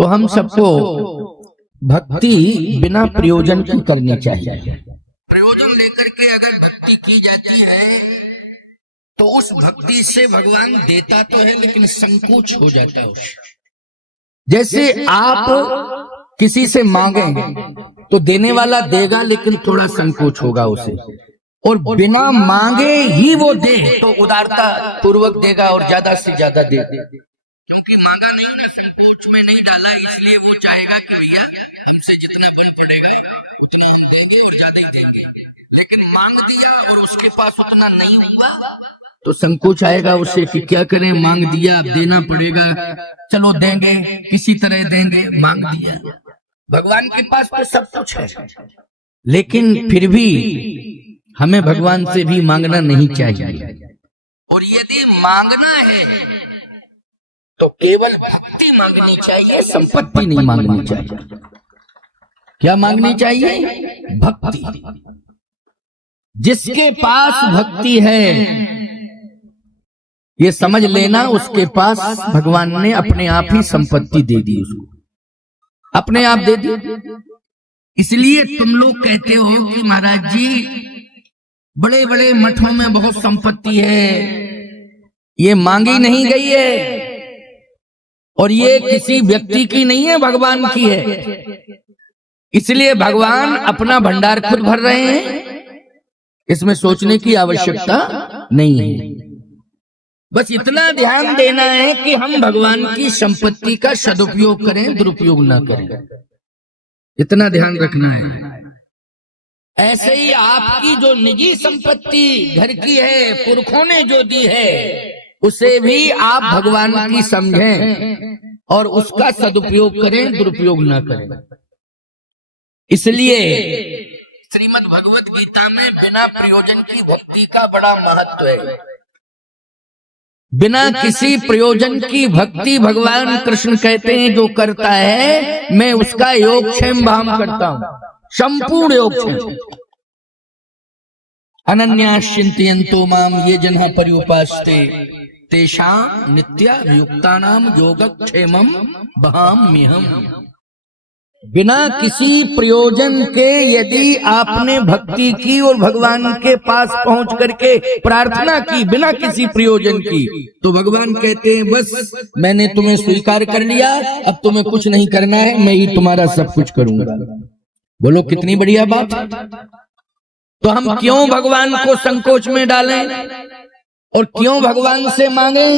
तो हम सबको भक्ति बिना प्रयोजन की करनी चाहिए। प्रयोजन लेकर के अगर भक्ति की जाती है तो उस भक्ति से भगवान देता तो है लेकिन संकोच हो जाता है उसे। जैसे आप किसी से मांगेंगे तो देने वाला देगा लेकिन थोड़ा संकोच होगा उसे, और बिना मांगे ही वो दे तो उदारता पूर्वक देगा और ज्यादा से ज्यादा दे। क्योंकि मांगा नहीं ना, संकोच में नहीं डाला, इसलिए वो चाहेगा कि भैया हमसे जितना बल पड़ेगा उतना हम देंगे और ज्यादा ही देंगे। लेकिन मांग दिया और उसके पास उतना नहीं हुआ तो संकोच आएगा उसे कि क्या करें, मांग दिया अब देना पड़ेगा, चलो देंगे किसी तरह देंगे, मांग दिया। भगवान के पास तो सब कुछ है, लेकिन फिर भी हमें भगवान से भी मांगना नहीं चाहिए। और यदि मांगना है तो केवल भक्ति मांगनी चाहिए, संपत्ति नहीं मांगनी चाहिए। क्या मांगनी चाहिए? भक्ति। जिसके पास भक्ति है ये समझ लेना उसके पास भगवान ने अपने आप ही संपत्ति दे दी, उसको अपने आप दे दी। इसलिए तुम लोग कहते हो कि महाराज जी बड़े बड़े मठों में बहुत संपत्ति है, ये मांगी नहीं गई है और ये किसी व्यक्ति की नहीं है, भगवान की है। इसलिए भगवान अपना भंडार खुद भर रहे हैं, इसमें सोचने की आवश्यकता नहीं है। बस इतना ध्यान देना है कि हम भगवान की संपत्ति का सदुपयोग करें, दुरुपयोग ना करें, इतना ध्यान रखना है। ऐसे ही आपकी जो निजी संपत्ति घर की है, पुरखों ने जो दी है, उसे भी आप भगवान की समझें और उसका सदुपयोग करें, दुरुपयोग ना करें। इसलिए श्रीमद् भगवत गीता में बिना प्रयोजन की भक्ति का बड़ा महत्व है। बिना किसी प्रयोजन की भक्ति भगवान कृष्ण कहते हैं जो करता है मैं उसका योगक्षेम भाव करता हूं, संपूर्ण योगक्षेम। अनन्यास चिंतयन्तो माम ये जन्ह पर्युपास्ते तेषां नित्याभियुक्तानां योगक्षेमं वहाम्यहम्। बिना किसी प्रयोजन के यदि आपने भक्ति की और भगवान के पास पहुंच करके प्रार्थना की बिना किसी प्रयोजन की, तो भगवान कहते हैं बस मैंने तुम्हें स्वीकार कर लिया, अब तुम्हें कुछ नहीं करना है, मैं ही तुम्हारा सब कुछ करूंगा। बोलो कितनी बढ़िया बात है। तो हम क्यों भगवान को संकोच में डालें और क्यों भगवान से मांगे?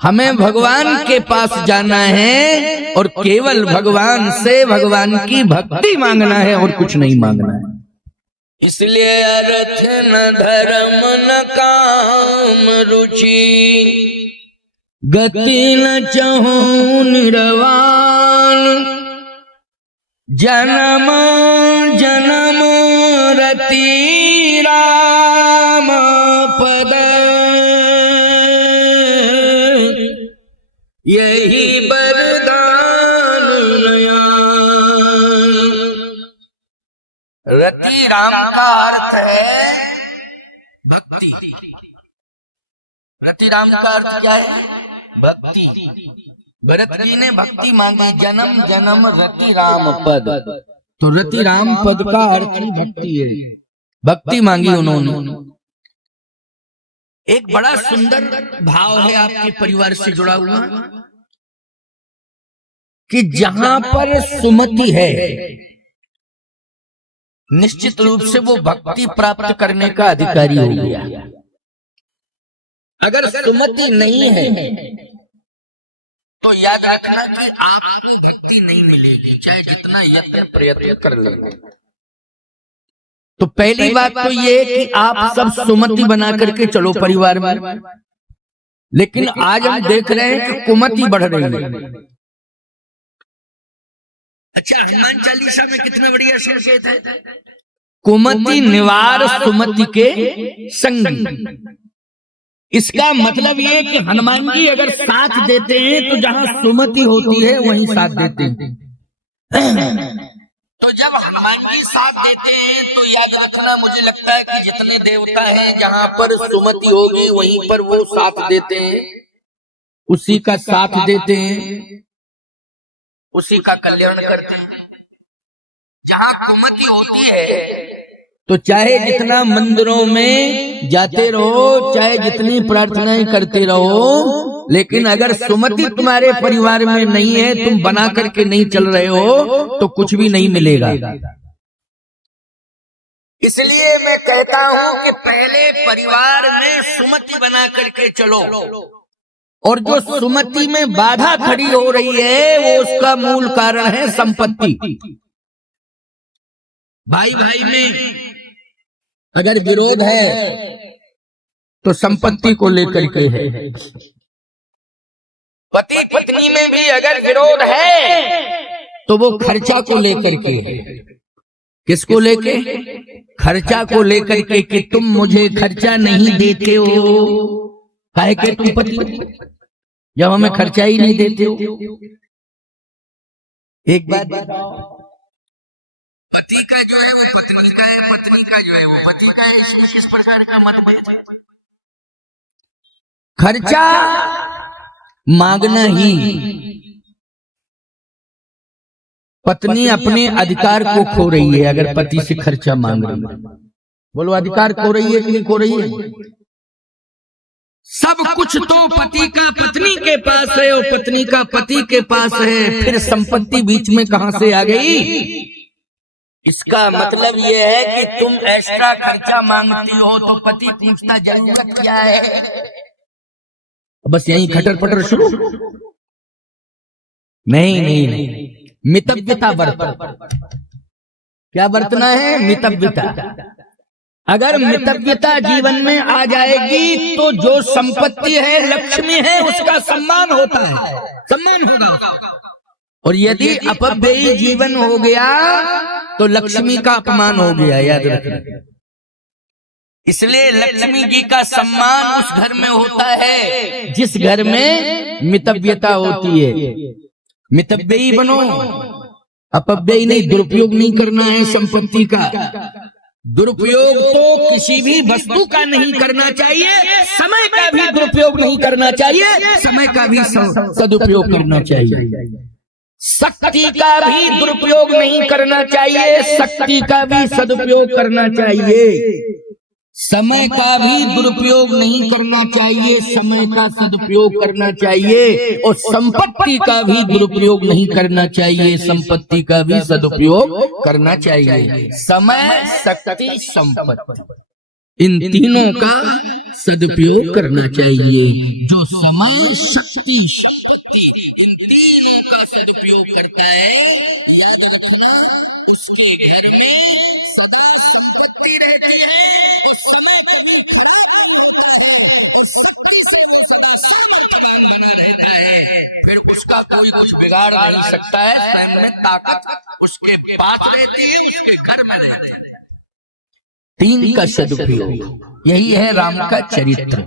हमें भगवान के पास जाना है और केवल भगवान से भगवान की भक्ति मांगना है और कुछ नहीं मांगना है। इसलिए अर्थ न धर्म न काम रुचि गति न चहु निरवान जन्म जन्म रति राम पद यही वरदान नया। रति राम का अर्थ है भक्ति। रति राम का अर्थ क्या है? भक्ति। भरत जी ने भक्ति मांगी, जन्म जन्म रति राम पद, तो रति राम पद का अर्थ ही भक्ति है। भक्ति मांगी उन्होंने। एक बड़ा सुंदर भाव है आपके परिवार से जुड़ा हुआ कि जहां पर सुमति है निश्चित रूप से वो भक्ति प्राप्त करने का अधिकारी हो गया। अगर सुमति नहीं है तो याद रखना कि आपको भक्ति नहीं मिलेगी, चाहे जितना यत्न प्रयत्न कर लेंगे। तो पहली बात तो ये कि आप सब सुमति बना करके चलो परिवार में, लेकिन आज हम देख रहे हैं कि कुमति बढ़ रही है। अच्छा, हनुमान चालीसा में कितना बढ़िया संकेत है, कुमति निवार सुमति के संग। इसका मतलब ये कि हनुमान जी अगर साथ देते हैं तो जहां सुमति होती है वहीं साथ देते हैं। तो जब हनुमान जी साथ देते हैं तो याद रखना, मुझे लगता है कि जितने देवता हैं जहां पर सुमति होगी वहीं पर वो साथ देते हैं, उसी का साथ देते हैं। उसी का कल्याण करते हैं। जहां कुमति होती है तो चाहे जितना मंदिरों में जाते रहो, चाहे जितनी प्रार्थनाएं करते रहो, लेकिन अगर सुमति तुम्हारे परिवार में नहीं है, तुम बना करके नहीं चल रहे हो, तो कुछ भी नहीं मिलेगा। इसलिए मैं कहता हूं कि पहले परिवार में सुमति बना करके चलो, और जो सुमति में बाधा खड़ी हो रही है वो उसका मूल कारण है संपत्ति। भाई भाई में अगर विरोध है तो संपत्ति को लेकर के है, पति पत्नी में भी अगर विरोध है तो वो खर्चा को लेकर के है। किसको लेके? खर्चा को लेकर के, कि तुम मुझे खर्चा नहीं देते हो। काहे के तुम पति जब हमें खर्चा ही नहीं देते हो। एक बात बताओ, पति का जो है वो पत्नी का है, पत्नी का जो है वो पति का है। इसमें इस प्रकार का मतभेद है। खर्चा मांगना ही, पत्नी अपने अधिकार को खो रही है अगर पति से खर्चा मांग रही है। बोलो, अधिकार खो रही है कि नहीं खो रही है? सब कुछ तो पति का पत्नी के पास है और पत्नी का पति के पास है, फिर संपत्ति बीच में कहां से आ गई? इसका मतलब यह है कि तुम एक्स्ट्रा खर्चा मांगती हो तो पति पूछता जरूरत क्या है। बस यही खटर पटर शुरू। नहीं, मितव्यता बरतना। क्या बरतना है? मितव्यता। अगर मितव्यता जीवन में आ जाएगी तो जो संपत्ति है, लक्ष्मी है, उसका सम्मान होता है, सम्मान होगा। और यदि अपव्ययी जीवन हो गया तो लक्ष्मी का अपमान हो गया, याद रखना। इसलिए लक्ष्मी जी का सम्मान उस घर में होता है जिस घर में मितव्यता होती है। मितव्ययी बनो, अपव्ययी नहीं। दुरुपयोग नहीं करना है संपत्ति का। दुरुपयोग तो किसी भी वस्तु का नहीं करना चाहिए, समय का भी दुरुपयोग नहीं करना चाहिए, समय का भी सदुपयोग करना चाहिए। शक्ति का भी दुरुपयोग नहीं करना चाहिए, शक्ति का भी सदुपयोग करना चाहिए। समय का भी दुरुपयोग नहीं करना चाहिए, समय का सदुपयोग करना चाहिए। और संपत्ति का भी दुरुपयोग नहीं करना चाहिए, संपत्ति का भी सदुपयोग करना चाहिए। समय, शक्ति, संपत्ति, इन तीनों का सदुपयोग करना चाहिए। जो समय, शक्ति, संपत्ति, इन तीनों का सदुपयोग करता है, याद रखना, उसके घर में फिर उसका कोई कुछ बिगाड़ नहीं सकता है। ताकत उसके पास रहती है, उसके घर में रहती है। तीन का सदुपयोग, यही है राम का चरित्र,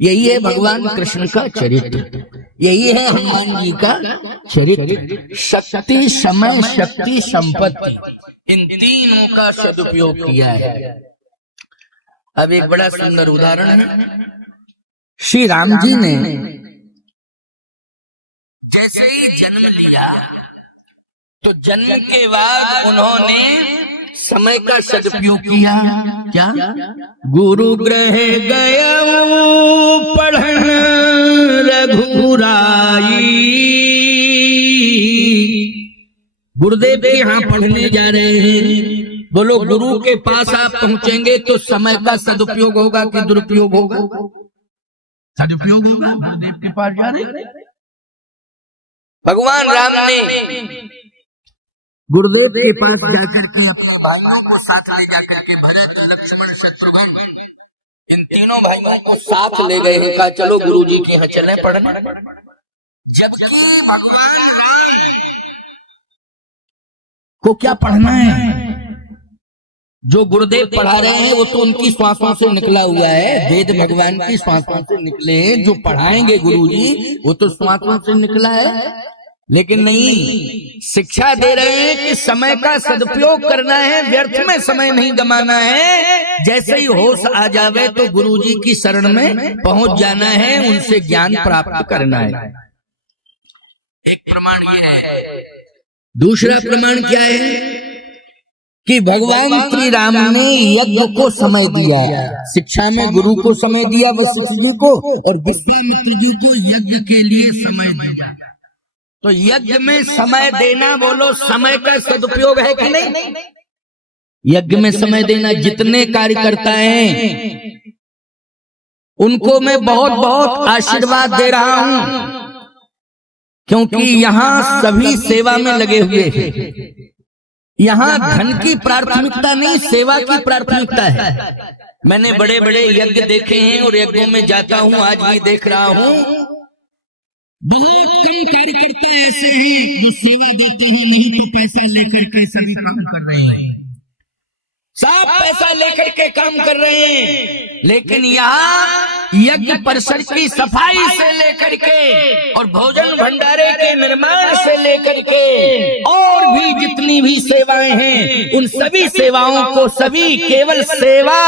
यही है भगवान कृष्ण का चरित्र, यही है हनुमान जी का चरित्र। शक्ति, समय, शक्ति, संपत्ति, इन तीनों का सदुपयोग किया है। अब एक बड़ा सुंदर उदाहरण है। श्री राम जी ने जैसे ही जन्म लिया तो जन्म के बाद उन्होंने समय का सदुपयोग किया। क्या? गुरु गृह गया पढ़न रघुराई। गुरुदेव के यहाँ पढ़ने जा रहे हैं। बोलो, गुरु के पास आप पहुंचेंगे तो समय का सदुपयोग होगा कि दुरुपयोग होगा? सदुपयोग होगा। गुरुदेव के पास जा रहे हैं। भगवान राम ने गुरुदेव के पास जाकर के अपने भाइयों को साथ ले जाकर के, भरत, लक्ष्मण, शत्रुघ्न, इन तीनों भाइयों को साथ ले गए हैं। कहा चलो गुरुजी के यहाँ चले पढ़ने। जबकि भगवान को क्या पढ़ना है? जो गुरुदेव पढ़ा रहे हैं वो तो उनकी श्वासों से निकला हुआ है, वेद भगवान की श्वासों से निकले हैं। जो पढ़ाएंगे गुरुजी वो तो श्वासों से निकला है। लेकिन नहीं, शिक्षा दे रहे हैं कि समय का सदुपयोग करना है, व्यर्थ में समय नहीं गमाना है। जैसे ही होश आ जावे तो गुरुजी की शरण में पहुंच जाना है, उनसे ज्ञान प्राप्त करना है। एक प्रमाण ये है दूसरा प्रमाण क्या है कि भगवान श्री राम ने यज्ञ को समय दिया, शिक्षा में गुरु को समय दिया वशिष्ठ जी को, और विश्वामित्र जी को यज्ञ के लिए समय दिया। तो यज्ञ में समय देना, बोलो समय का सदुपयोग है कि नहीं? यज्ञ में समय देना, जितने कार्यकर्ता हैं उनको मैं बहुत बहुत आशीर्वाद दे रहा हूं, क्योंकि यहाँ सभी सेवा में लगे हुए हैं। यहाँ धन की प्राथमिकता नहीं, सेवा की प्राथमिकता है। मैंने बड़े बड़े यज्ञ देखे हैं और यज्ञों में जाता हूं, आज भी देख रहा हूं, बहुत कई कार्यकर्ता ऐसे हैं जो सेवा देते ही नहीं तो पैसा लेकर के सभी काम कर रहे हैं, सब पैसा लेकर के काम कर रहे हैं। लेकिन यहाँ यज्ञ परिसर की सफाई से लेकर के और भोजन भंडारे के निर्माण से लेकर के और भी जितनी भी सेवाएं हैं, उन सभी सेवाओं को सभी केवल सेवा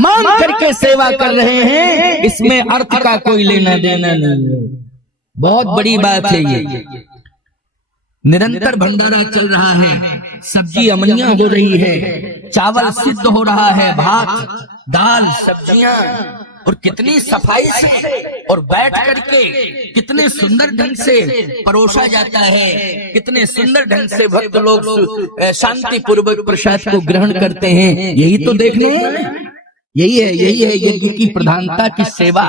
मांग करके सेवा कर रहे हैं। इसमें अर्थ का कोई लेना देना नहीं है। बहुत बड़ी बात है ये। निरंतर भंडारा चल रहा है, सब्जी अमनिया हो रही है, चावल सिद्ध हो रहा है, भात दाल सब्जियां, और कितनी सफाई से और बैठ करके कितने सुंदर ढंग से परोसा जाता है, कितने सुंदर ढंग से भक्त लोग शांति पूर्वक प्रसाद को ग्रहण करते हैं। यही तो देखने, यही है यज्ञ की प्रधानता की सेवा।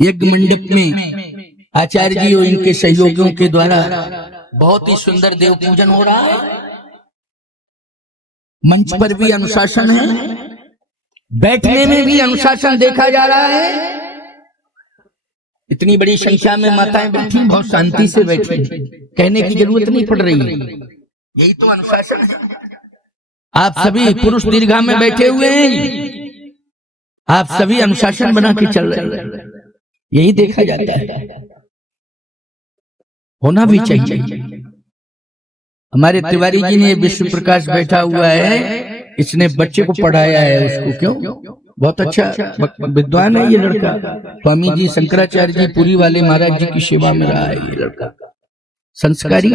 यज्ञ मंडप में आचार्य जी और इनके सहयोगियों के द्वारा बहुत ही सुंदर देव पूजन हो रहा है। मंच पर भी अनुशासन है, बैठने में भी अनुशासन देखा जा रहा है। इतनी बड़ी संख्या में माताएं बैठी, बहुत शांति से बैठी, कहने की जरूरत नहीं पड़ रही है। यही तो अनुशासन है। आप सभी पुरुष दीर्घा में बैठे हुए हैं, आप सभी अनुशासन बना के चल रहे हैं, यही देखा जाता है, होना भी चाहिए। हमारे तिवारी जी ने विश्व प्रकाश बैठा हुआ है, इसने बच्चे को पढ़ाया है, उसको क्यों, बहुत अच्छा विद्वान है ये लड़का। स्वामी जी शंकराचार्य जी पुरी वाले महाराज जी की सेवा में रहा है ये लड़का, संस्कारी।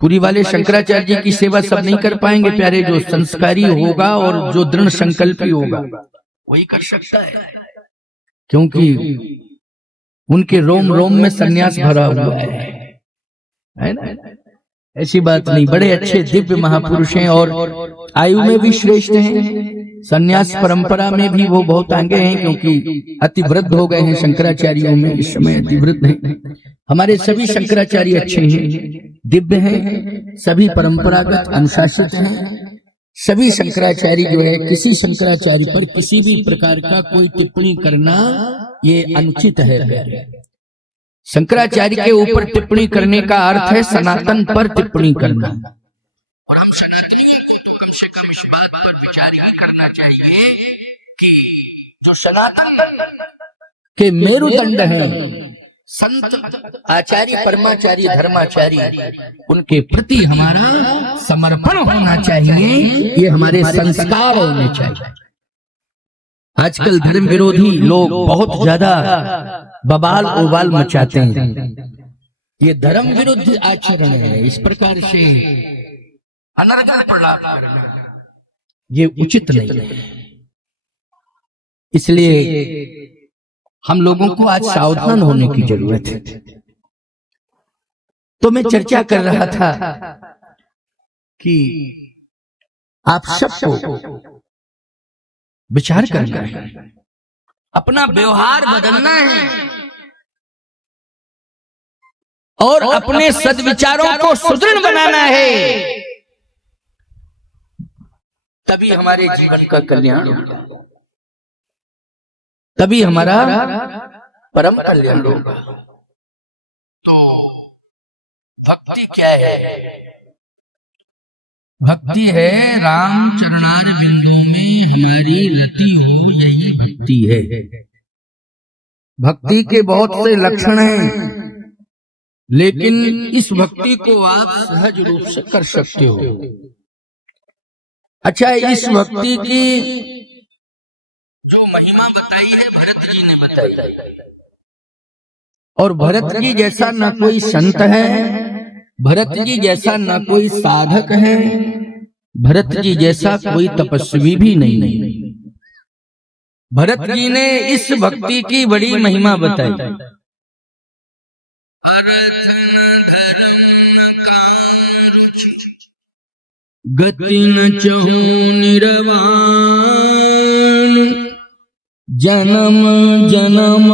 पुरी वाले शंकराचार्य जी की सेवा सब नहीं कर पाएंगे प्यारे, जो संस्कारी होगा और जो दृढ़ संकल्पी होगा वही कर सकता है, क्योंकि उनके रोम रोम में सन्यास भरा हुआ है ना। ऐसी बात नहीं, बड़े अच्छे दिव्य महापुरुष हैं और आयु में भी श्रेष्ठ हैं, सन्यास परंपरा में भी वो बहुत आगे हैं, क्योंकि अति वृद्ध हो गए हैं शंकराचार्यों में, इस समय अति वृद्ध हैं। हमारे सभी शंकराचार्य अच्छे हैं, दिव्य हैं, सभी परंपरागत अनुशासित हैं। सभी शंकराचार्य जो है, किसी शंकराचार्य पर किसी भी प्रकार का कोई टिप्पणी करना ये अनुचित है। शंकराचार्य के ऊपर टिप्पणी करने का अर्थ है सनातन पर टिप्पणी करना, और हम सनातनियों को तो कम से कम इस बात पर विचार ही करना चाहिए कि जो सनातन के मेरुदंड हैं संत आचार्य परमाचार्य धर्माचार्य, उनके प्रति हमारा समर्पण होना चाहिए, ये हमारे संस्कार होने चाहिए। आजकल धर्म विरोधी लोग बहुत ज्यादा बवाल उबाल मचाते हैं, ये धर्म विरुद्ध आचरण है। इस प्रकार से अनर्गल प्रलाप करना ये उचित नहीं है। इसलिए हम लोगों को आज सावधान होने की जरूरत है। तो मैं चर्चा कर रहा था कि आप सबको विचार करना है, अपना व्यवहार बदलना है और अपने सद्विचारों को सुदृढ़ बनाना है, तभी हमारे जीवन का कल्याण होगा, तभी हमारा परम कल्याण होगा। तो भक्ति क्या है? भक्ति है राम चरणार बिंदु में हमारी लती हुई, यही भक्ति है। भक्ति के बहुत से लक्षण हैं, लेकिन इस भक्ति को आप सहज रूप से कर सकते हो। अच्छा, इस भक्ति की जो महिमा बताई है भरत जी ने बताई, और भरत जी जैसा ना कोई संत है, भरत जी जैसा ना कोई साधक है, भरत जी जैसा कोई तपस्वी भी नहीं है। भरत जी ने इस भक्ति की बड़ी महिमा बताई। गति न चहु निरवान, जन्म जन्म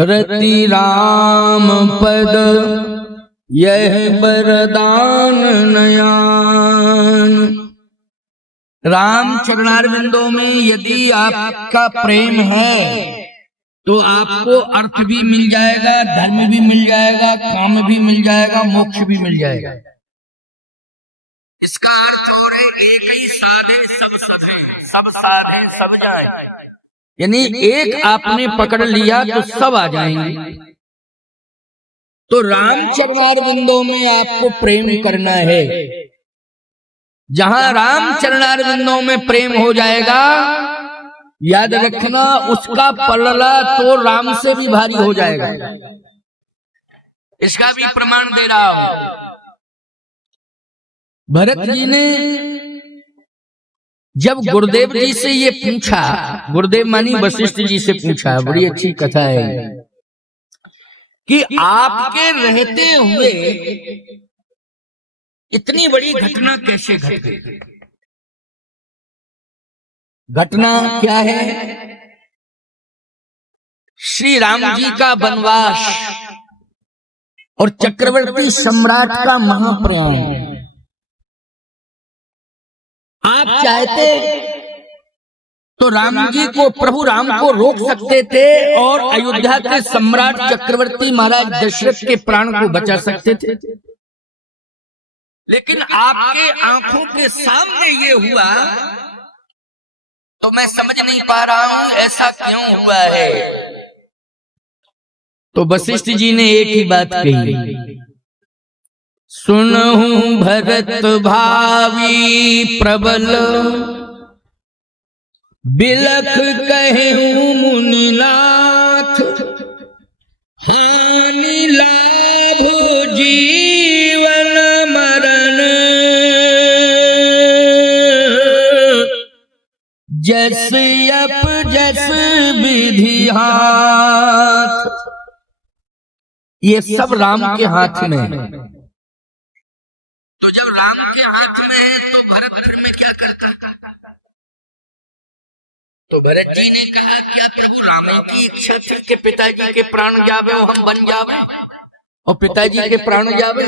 रति राम पद, यह वरदान नयान। राम चरणारविंदों में यदि आपका प्रेम है तो आपको अर्थ भी मिल जाएगा, धर्म भी मिल जाएगा, काम भी मिल जाएगा, मोक्ष भी मिल जाएगा। इसका अर्थ और है एक ही साधे सब सधे, सब साधे सब जाए, यानी एक आपने पकड़ लिया तो सब आ जाएंगे। तो राम चरणारविंदों में आपको प्रेम करना है। जहां राम चरणारविंदों में प्रेम हो जाएगा, याद रखना उसका पलड़ा तो राम से भी भारी हो जाएगा। इसका भी प्रमाण दे रहा हूं। भरत जी ने जब गुरुदेव जी से ये पूछा, गुरुदेव मानी वशिष्ठ जी से पूछा, बड़ी अच्छी कथा है कि आपके रहते हुए इतनी बड़ी घटना कैसे घट गई। घटना क्या है? श्री राम जी का वनवास और चक्रवर्ती सम्राट का महाप्रयाण। आप चाहते तो राम जी को, प्रभु राम को रोक सकते थे और अयोध्या के सम्राट चक्रवर्ती महाराज दशरथ के प्राण को बचा सकते थे, लेकिन आपके आंखों के सामने ये हुआ तो मैं समझ नहीं पा रहा हूं ऐसा क्यों हुआ है। तो वशिष्ठ जी ने एक ही बात कही, सुनहु भरत भावी प्रबल, बिलख कहूं मुनिनाथ, हानि लाभ जीवन मरण, जस अप जस विधि हाथ। ये सब राम के हाथ में है। तो जब राम के हाथ में है तो भरत घर में क्या करता? तो भरत जी ने कहा क्या प्रभु राम की इच्छा थी कि पिताजी के प्राण जावे और हम बन जावे और पिताजी के प्राण जावे?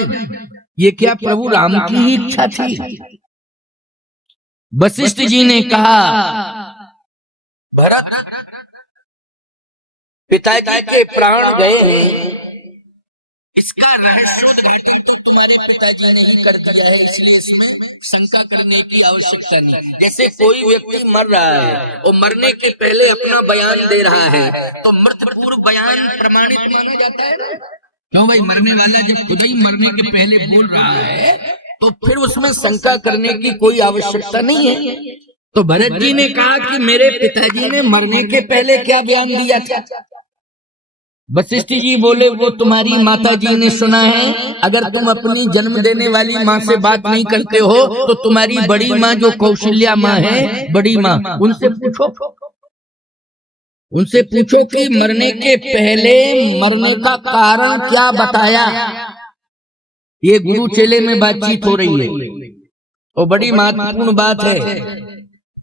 ये क्या प्रभु राम की ही इच्छा थी? वशिष्ठ जी ने कहा भरत, पिताजी के प्राण गए हैं, इसका रहस्य तुम्हारे पिताजी ने ही कर दिया है, इसलिए इसमें शंका करने की आवश्यकता नहीं। जैसे कोई व्यक्ति मर रहा है और मरने के पहले अपना बयान दे रहा है तो मृत पूर्व बयान प्रमाणित माना जाता है। क्यों भाई? मरने वाला जब खुद ही मरने के पहले बोल रहा है तो फिर उसमें शंका करने की कोई आवश्यकता नहीं है। तो भरत जी ने कहा कि मेरे पिताजी ने मरने के पहले क्या बयान दिया था? वशिष्ठ जी बोले वो तुम्हारी माता जी ने सुना है। अगर तुम अपनी जन्म देने वाली माँ से बात नहीं करते हो तो तुम्हारी बड़ी माँ जो कौशल्या माँ है, बड़ी माँ, उनसे पूछो, उनसे पूछो कि मरने के पहले मरने का कारण क्या बताया। ये गुरु चेले में बातचीत हो रही है और बड़ी महत्वपूर्ण बात है,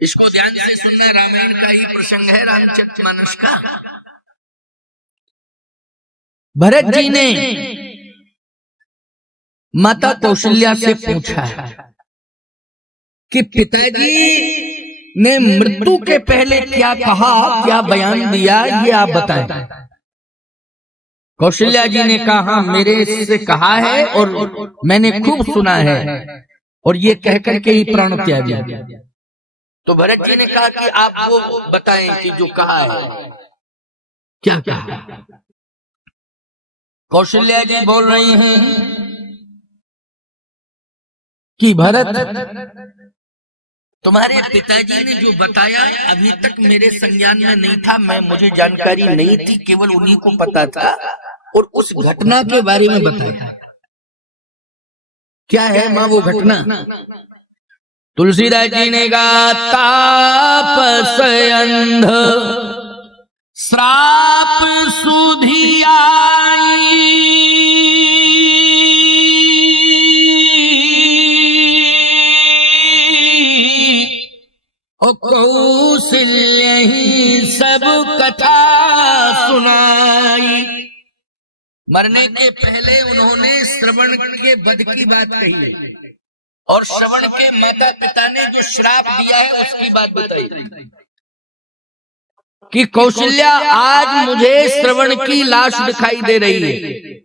इसको ध्यान से सुनना। रामायण का ये प्रसंग है, रामचरितमानस का। भरत जी ने माता कौशल्या से पूछा कि पिताजी ने मृत्यु के पहले क्या कहा, क्या बयान दिया, ये आप बताएं। कौशल्या जी ने कहा मेरे से कहा है और मैंने खूब सुना है और ये कहकर के ही प्राण त्याग दिया। तो भरत जी ने कहा कि आप वो बताएं कि जो कहा है क्या कहा। कौशल्या जी बोल रही हैं कि भरत, तुम्हारे पिताजी ने जो बताया अभी तक मेरे संज्ञान में नहीं था, मुझे जानकारी नहीं थी, केवल उन्हीं को पता था और उस घटना के बारे में बताया। क्या है मां वो घटना? तुलसीदास जी ने कहा, तापस अंध श्राप सुधि आई, ओ कौशल्य ही सब कथा सुनाई। मरने के पहले उन्होंने श्रवण के वध की बात कही और श्रवण के माता पिता ने जो श्राप दिया है उसकी बात बताई कि कौशल्या आज मुझे श्रवण की लाश दिखाई दे रही है।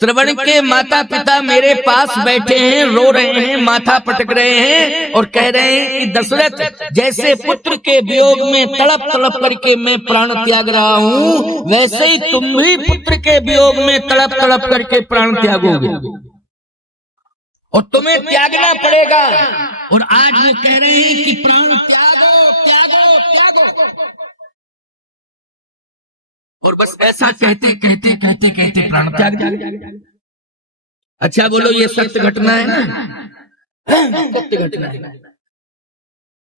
श्रवण के माता पिता मेरे पास बैठे हैं, रो रहे हैं, माथा पटक रहे हैं और कह रहे हैं कि दशरथ, जैसे पुत्र के वियोग में तड़प तड़प करके मैं प्राण त्याग रहा हूं, वैसे ही तुम भी पुत्र के वियोग में तड़प तड़प करके प्राण त्यागोगे और तुम्हें त्यागना पड़ेगा। और आज वो कह रहे हैं कि प्राण त्यागो त्यागो त्यागो, और बस ऐसा कहते कहते कहते कहते प्राण त्याग दिया। अच्छा बोलो, ये सत्य घटना है ना? सत्य घटना है।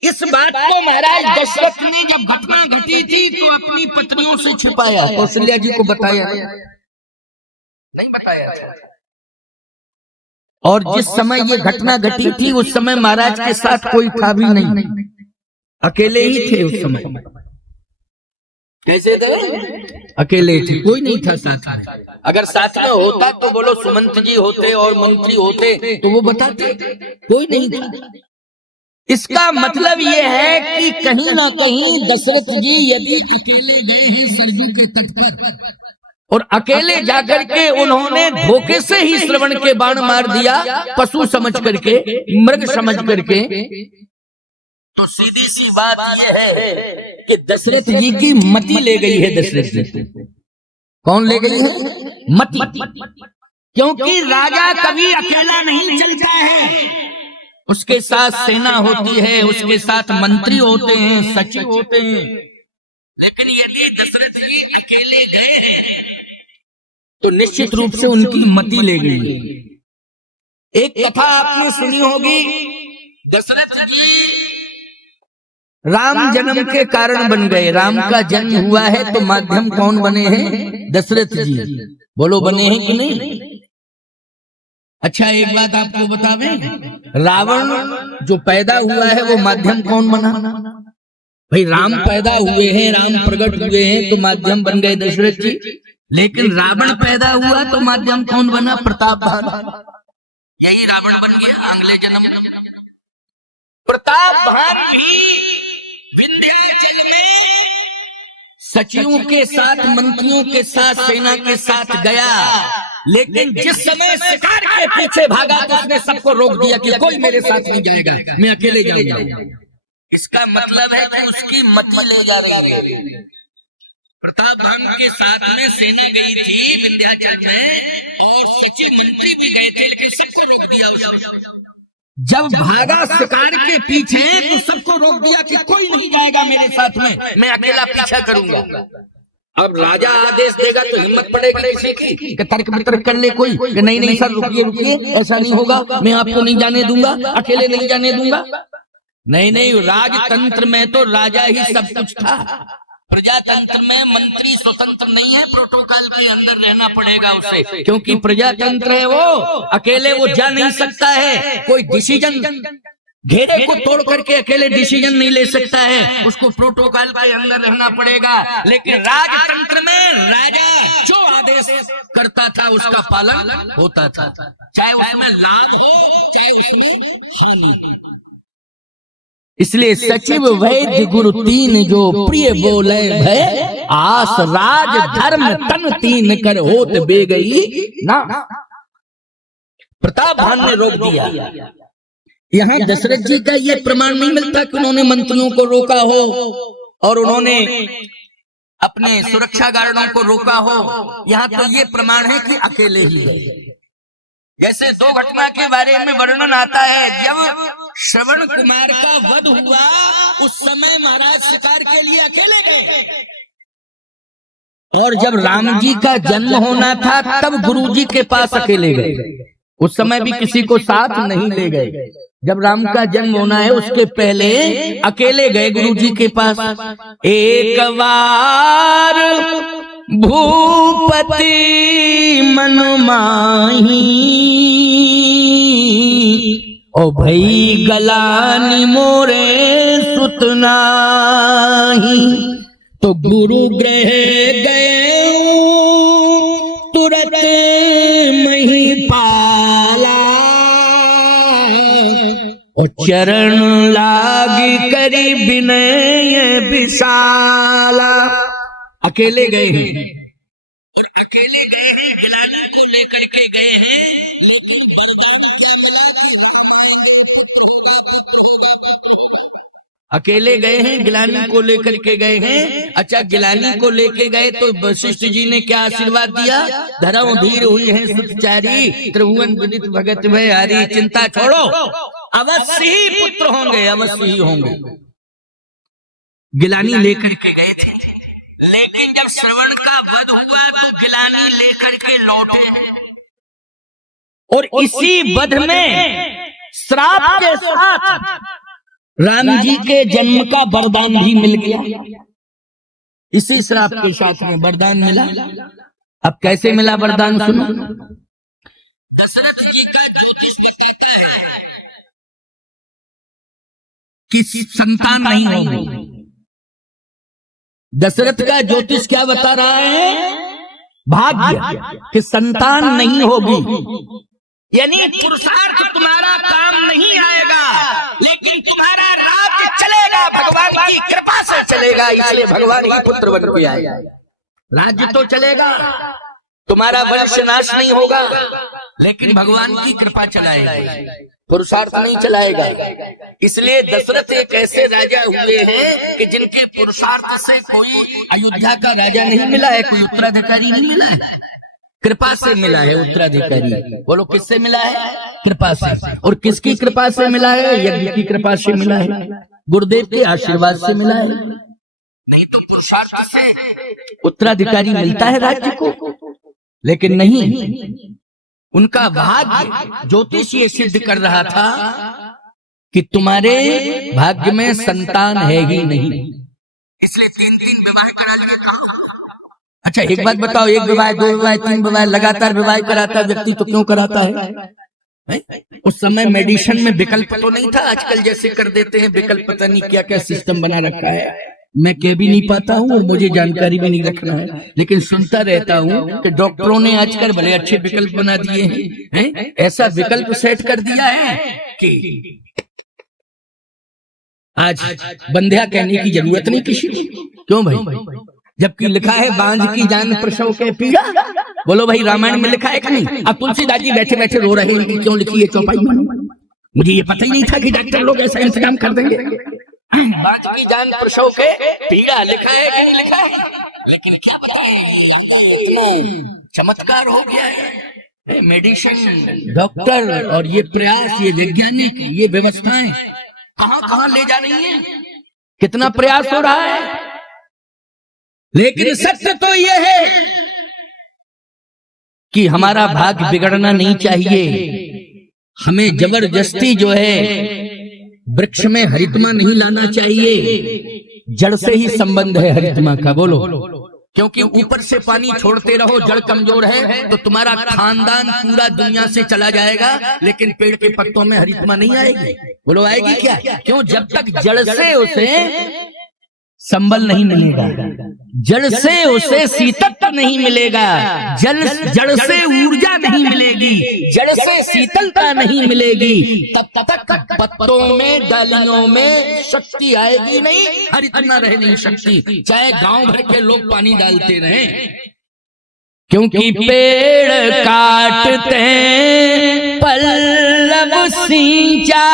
इस बात को महाराज दशरथ ने जब घटना घटी थी तो अपनी पत्नियों से छिपाया, कौशल्या जी को बताया नहीं, बताया। और जिस समय ये घटना घटी थी उस समय महाराज के साथ कोई था भी नहीं, अकेले ही थे उस समय। कैसे थे? अकेले थे, कोई नहीं था साथ में। अगर साथ में होता तो बोलो सुमंत जी होते और मंत्री होते तो वो बताते, कोई नहीं था। इसका मतलब ये है कि कहीं ना कहीं दशरथ जी यदि अकेले गए हैं सरयू के तट पर और अकेले जाकर के उन्होंने धोखे से ही श्रवण के बाण मार दिया, पशु समझ करके, मृग समझ करके, तो सीधी सी बात यह है कि दशरथ जी की मति ले गई है। दशरथ जी कौन ले गई है? मति। क्योंकि राजा कभी अकेला नहीं चलता है, उसके साथ सेना होती है, उसके साथ मंत्री होते हैं, सचिव होते हैं। लेकिन यदि दशरथ जी अकेले गए तो निश्चित रूप से उनकी मति ले गई। एक कथा आपने सुनी होगी, दशरथ जी राम जन्म के कारण बन गए। राम का जन्म हुआ है तो माध्यम कौन बने हैं? दशरथ जी। बोलो बने हैं कि नहीं? अच्छा एक बात आपको बतावें, रावण जो पैदा हुआ है वो माध्यम कौन बना? भाई राम पैदा हुए हैं, राम प्रकट हुए हैं तो माध्यम बन गए दशरथ जी। लेकिन रावण पैदा हुआ तो माध्यम कौन बना? प्रतापभान। यही रावण बन गया अगले जन्म। प्रतापभान भी विंध्याचल में सचिवों के साथ, मंत्रियों के साथ, सेना के साथ गया, लेकिन जिस समय शिकार के पीछे भागा तो उसने सबको रोक दिया कि कोई मेरे साथ नहीं जाएगा, मैं अकेले जाऊंगा। इसका मतलब है कि उसकी मति ले जा रही है। प्रतापभान के साथ में सेना गई थी विंध्याचल में और सचिव मंत्री भी गए थे, लेकिन सबको रोक दिया उसने। जब भागा शिकार के पीछे तो सबको रोक दिया कि कोई नहीं जाएगा मेरे साथ में, मैं अकेला पीछा करूंगा। अब राजा आदेश देगा तो हिम्मत पड़ेगी किसी की कि तर्क वितर्क कर ले कोई कि नहीं नहीं सर रुकिए रुकिए, ऐसा नहीं होगा, मैं आपको नहीं जाने दूंगा, अकेले नहीं जाने दूंगा। नहीं नहीं, राजतंत्र में तो राजा ही सब कुछ था। प्रजातंत्र में मंत्री स्वतंत्र नहीं है, प्रोटोकॉल के अंदर रहना पड़ेगा उसे, क्योंकि प्रजातंत्र है वो, अकेले वो जा नहीं सकता है। कोई डिसीजन घेरे को तोड़ करके अकेले डिसीजन नहीं ले सकता है, उसको प्रोटोकॉल के अंदर रहना पड़ेगा। लेकिन राजतंत्र में राजा जो आदेश करता था उसका पालन होता था, चाहे उसमें लाभ हो चाहे उसमें हानि हो। इसलिए सचिव वैद्य गुरु तीन जो प्रिय बोले भय, आस राज धर्म तन तीन कर होत बे गई ना। प्रतापभान ने रोक दिया। यहाँ दशरथ जी का ये प्रमाण नहीं मिलता कि उन्होंने मंत्रियों को रोका हो और उन्होंने अपने सुरक्षा गार्डों को रोका हो। यहाँ तो ये प्रमाण है कि अकेले ही गए। जैसे दो घटना के बारे में वर्णन आता है, जब श्रवण कुमार का वध हुआ उस समय महाराज शिकार के लिए अकेले गए और जब राम जी का जन्म होना था तब गुरु जी के पास अकेले गए। उस समय भी किसी को साथ नहीं ले गए। जब राम का जन्म होना है उसके पहले अकेले गए गुरु जी के पास। एक बार भूपति मन माही, ओ भई गलानी मोरे सुतनाही। तो गुरु गृह गए तुरत मही पाला, और चरण लागी करी विनय विशाला। अकेले गए हैं, अकेले गए हैं, गिलानी को लेकर के गए हैं। अकेले गए हैं, गिलानी को लेकर के गए हैं। अच्छा, गिलानी को लेके गए तो वशिष्ठ जी ने क्या आशीर्वाद दिया? धर्म धीर हुई है सुतचारी, त्रिभुवन विदित भगत भय हारी। चिंता छोड़ो, अवश्य ही पुत्र होंगे, अवश्य ही होंगे। गिलानी लेकर के गए थे, लेकिन जब श्रवण का वध हुआ तो गिलानी लेकर के लौटे, और इसी वध में श्राप के साथ राम जी के जन्म का वरदान भी मिल गया। इसी श्राप के साथ में वरदान मिला। अब कैसे मिला वरदान सुनो। दशरथ जी का ज्योतिष कहता है कि संतान नहीं होगी। दशरथ का ज्योतिष क्या बता रहा है? भाग्य, कि संतान नहीं होगी, यानी पुरुषार्थ तुम्हारा काम नहीं आएगा, लेकिन तुम्हारा राज्य चलेगा, भगवान की कृपा से चलेगा। इसलिए भगवान का पुत्र बन के आएगा। राज्य तो चलेगा, तुम्हारा वंश नाश नहीं होगा, लेकिन भगवान की कृपा चलाएगा, पुरुषार्थ नहीं चलाएगा। इसलिए दशरथ एक ऐसे राजा हुए हैं कि जिनके पुरुषार्थ से कोई अयोध्या का राजा नहीं मिला है, कोई उत्तराधिकारी नहीं मिला है, कृपा से मिला है उत्तराधिकारी। बोलो किससे मिला है? कृपा से। और किसकी कृपा से मिला है? यज्ञ की कृपा से मिला है, गुरुदेव के आशीर्वाद से मिला है। नहीं तो पुरुषार्थ से उत्तराधिकारी मिलता है राज्य को, लेकिन नहीं, उनका भाग्य ज्योतिष ये सिद्ध कर रहा था कि तुम्हारे भाग्य में संतान है ही नहीं। इसलिए 3 विवाह करा लिया। अच्छा एक बात बताओ, 1 विवाह, 2 विवाह, 3 विवाह, लगातार विवाह कराता व्यक्ति तो क्यों कराता है? उस समय मेडिसिन में विकल्प तो नहीं था, आजकल जैसे कर देते हैं विकल्प। पता नहीं क्या क्या सिस्टम बना रखा है, मैं कह भी नहीं पाता हूँ और मुझे जानकारी भी नहीं रखना है, लेकिन सुनता रहता हूँ कि डॉक्टरों ने आजकल बड़े अच्छे विकल्प बना दिए हैं। ऐसा विकल्प सेट कर दिया है कि आज बंध्या कहने की जरूरत नहीं किसी को। क्यों भाई? जबकि लिखा है बांझ की जान प्रसव के पीड़ा। बोलो भाई, रामायण में लिखा है कि नहीं? अब तुलसीदास जी बैठे बैठे रो रहे हैं कि क्यों लिखी है चौपाई में। मुझे ये पता ही नहीं था कि डॉक्टर लोग ऐसा इंतजाम कर देंगे। बांझ की जान प्रसव के पीड़ा लिखा है कि नहीं लिखा है, लेकिन क्या बताएं, चमत्कार हो गया है। मेडिसिन, डॉक्टर और ये प्रयास, ये वैज्ञानिक, ये व्यवस्थाएं कहां कहां ले जा रही है, कितना प्रयास हो रहा है। लेकिन सत्य तो यह है कि हमारा भाग्य बिगड़ना नहीं चाहिए। हमें जबरदस्ती जो है वृक्ष में हरितमा नहीं लाना चाहिए। जड़ से ही संबंध है हरितमा का। बोलो, क्योंकि ऊपर से पानी छोड़ते रहो, जड़ कमजोर है तो तुम्हारा खानदान पूरा दुनिया से चला जाएगा, लेकिन पेड़ के पत्तों में हरितमा नहीं आएगी। बोलो आएगी क्या? क्यों? जब तक जड़ से उसे संबल नहीं मिलेगा, जड़ से उसे शीतलता नहीं मिलेगा, जड़ से ऊर्जा नहीं मिलेगी, जड़ से शीतलता नहीं मिलेगी, तब तक पत्तों में, डालियों में शक्ति आएगी नहीं, हरितमा रहे नहीं शक्ति, चाहे गांव भर के लोग पानी डालते रहें। क्योंकि पेड़ काटते पल्लव सिंचा,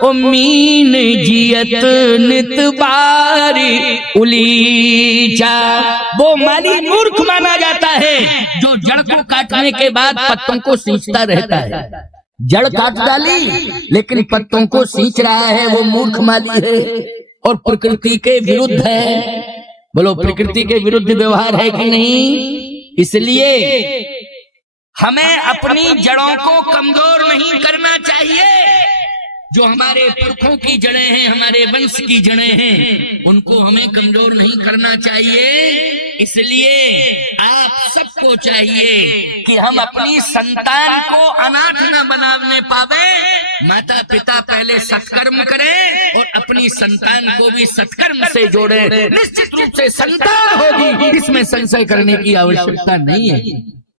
ओ मीन जियत नित बारी उलीचा। वो माली मूर्ख माना जाता है जो जड़ को काटने के बाद पत्तों को सींचता रहता है। जड़ काट डाली लेकिन पत्तों को सींच रहा है, वो मूर्ख माली है और प्रकृति के विरुद्ध है। बोलो, प्रकृति के विरुद्ध व्यवहार है कि नहीं? इसलिए हमें अपनी जड़ों को कमजोर नहीं करना चाहिए। जो हमारे पुरखों की जड़ें हैं, हमारे वंश की जड़ें हैं, उनको हमें कमजोर नहीं करना चाहिए। इसलिए आप सबको चाहिए कि हम अपनी संतान को अनाथ न बनाने पावे। माता पिता पहले सत्कर्म करें और अपनी संतान को भी सत्कर्म से जोड़े। निश्चित रूप से संतान होगी, इसमें संशय करने की आवश्यकता नहीं है।